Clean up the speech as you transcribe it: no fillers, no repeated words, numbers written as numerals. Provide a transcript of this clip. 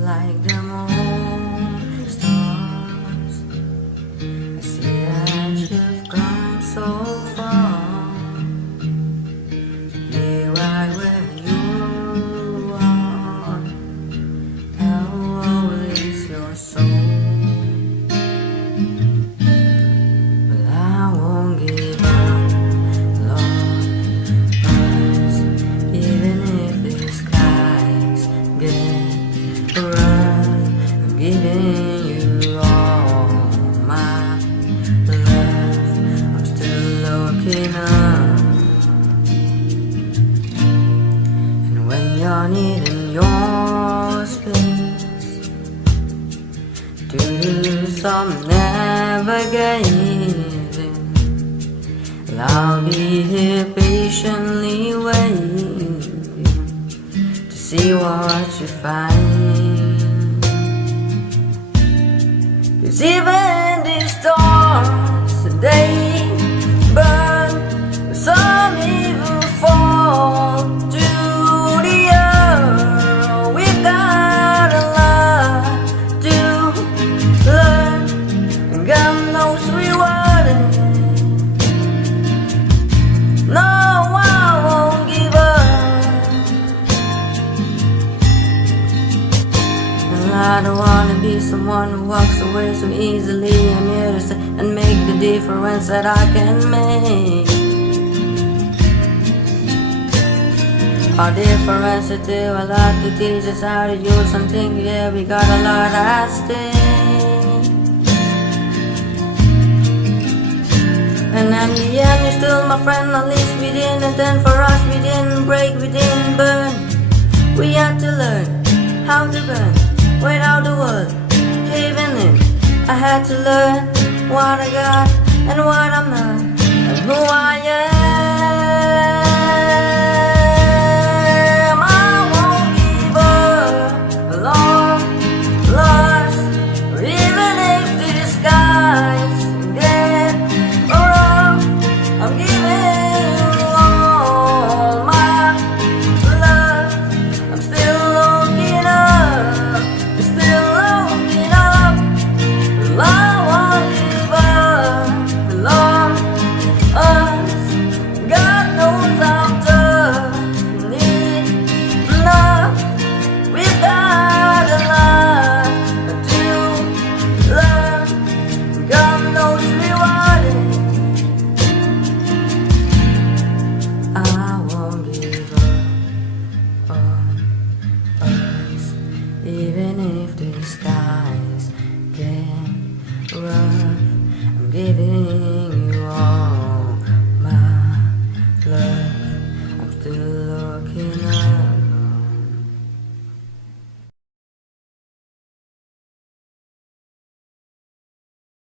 Like the moon stars, I see that you've come so far to be right where you are. How old is your soul? But I won't give up, Lord, 'cause even if the skies get rough, I'm giving you all my love. I'm still looking up, and when you're needing your space to do some navigating, well, I'll be here patiently waiting to see what you find. 'Cause even these stars today burn, some even fall to the earth. We've got a lot to learn, and God knows we want it. No, I won't give up, and I don't wanna be someone who walks away so easily. I'm here to stay and make the difference that I can make. Our difference is still a lot to teach us how to use something. Yeah, we got a lot at stake, and in the end you're still my friend. At least we didn't, then for us we didn't break, we didn't burn. We had to learn how to burn without the world caving in. I had to learn what I got and what I'm not, and who I am.